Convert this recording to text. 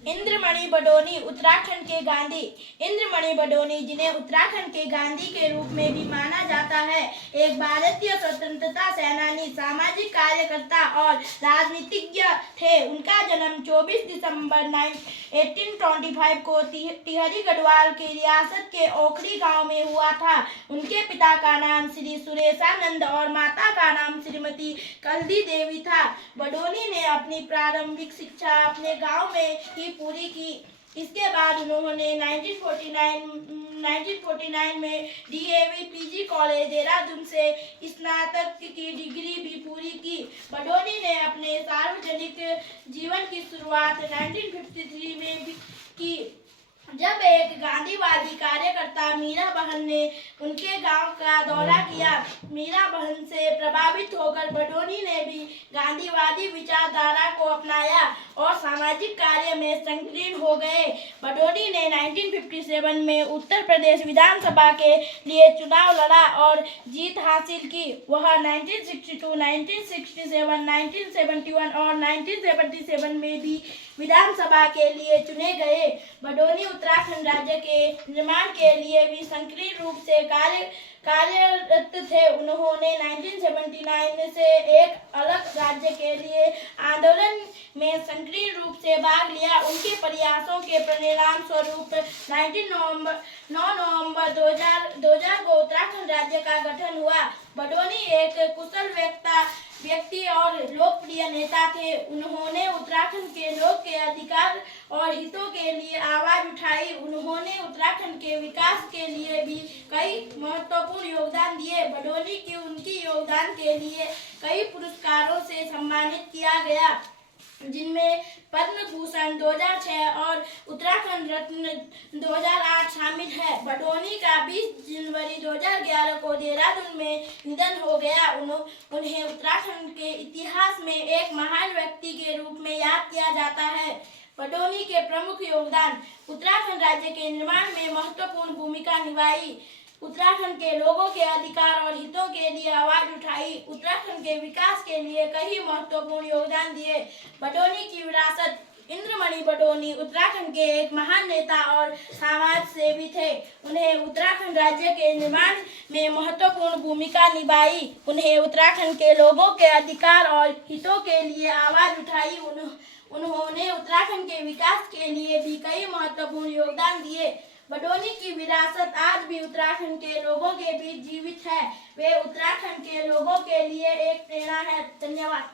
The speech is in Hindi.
इंद्रमणि बडोनी उत्तराखंड के गांधी। इंद्रमणि बडोनी, जिन्हें उत्तराखंड के गांधी के रूप में भी माना जाता है, एक भारतीय स्वतंत्रता सेनानी, सामाजिक कार्यकर्ता और राजनीतिज्ञ थे। उनका जन्म 24 दिसंबर 1825 को टिहरी गढ़वाल की रियासत के ओखरी गांव में हुआ था। उनके पिता का नाम श्री सुरेशानंद और माता का नाम श्रीमती कल्दी देवी था। बडोनी ने अपनी प्रारंभिक शिक्षा अपने गांव में ही पूरी की। इसके बाद उन्होंने 1949 में डीएवी पीजी कॉलेज देहरादून से स्नातक की डिग्री भी पूरी की। बडोनी ने अपने सार्वजनिक जीवन की शुरुआत 1953 में की, जब एक गांधीवादी कार्यकर्ता मीरा बहन ने उनके गांव का दौरा किया। मीरा बहन से प्रभावित होकर बडोनी ने भी गांधीवादी विचारधारा को अपनाया और सामाजिक कार्य में संलग्न हो गए। बडोनी ने 1957 में उत्तर प्रदेश विधानसभा के लिए चुनाव लड़ा और जीत हासिल की। वह 1962, 1967, 1971 और 1977 में भी विधानसभा के लिए चुने गए। बडोनी उत्तराखंड राज्य के निर्माण के लिए भी सक्रिय रूप से कार्यरत थे। उन्होंने 1979 से एक अलग राज्य के लिए आंदोलन में सक्रिय रूप से भाग लिया। उनके प्रयासों के परिणाम स्वरूप 9 नवंबर 2000 को उत्तराखंड राज्य का गठन हुआ। बडोनी एक कुशल व्यक्ति और लोकप्रिय नेता थे। उन्होंने उत्तराखंड के लोग के अधिकार और हितों के लिए आवाज उठाई। उन्होंने उत्तराखंड के विकास के लिए भी कई महत्वपूर्ण योगदान दिए। बडोनी की उनकी योगदान के लिए कई पुरस्कारों से सम्मानित किया गया, जिनमें पद्म भूषण 2006 और उत्तराखंड रत्न 2008 शामिल है। बडोनी का 20 जनवरी 2011 को देहरादून में निधन हो गया। उन्हें उत्तराखंड के इतिहास में एक महान व्यक्ति के रूप में याद किया जाता है। बडोनी के प्रमुख योगदान: उत्तराखंड राज्य के निर्माण में महत्वपूर्ण भूमिका निभाई, उत्तराखंड के लोगों के अधिकार और हितों के लिए आवाज उठाई, उत्तराखंड के विकास के लिए कई महत्वपूर्ण योगदान दिए। बडोनी की विरासत: इंद्रमणि बडोनी उत्तराखंड के एक महान नेता और समाज सेवी थे। उन्हें उत्तराखंड राज्य के निर्माण में महत्वपूर्ण भूमिका निभाई, उन्हें उत्तराखंड के लोगों के अधिकार और हितों के लिए आवाज उठाई, उन्होंने उत्तराखंड के विकास के लिए भी कई महत्वपूर्ण योगदान दिए। बडोनी की विरासत आज भी उत्तराखंड के लोगों के बीच जीवित है। वे उत्तराखंड के लोगों के लिए एक प्रेरणा है। धन्यवाद।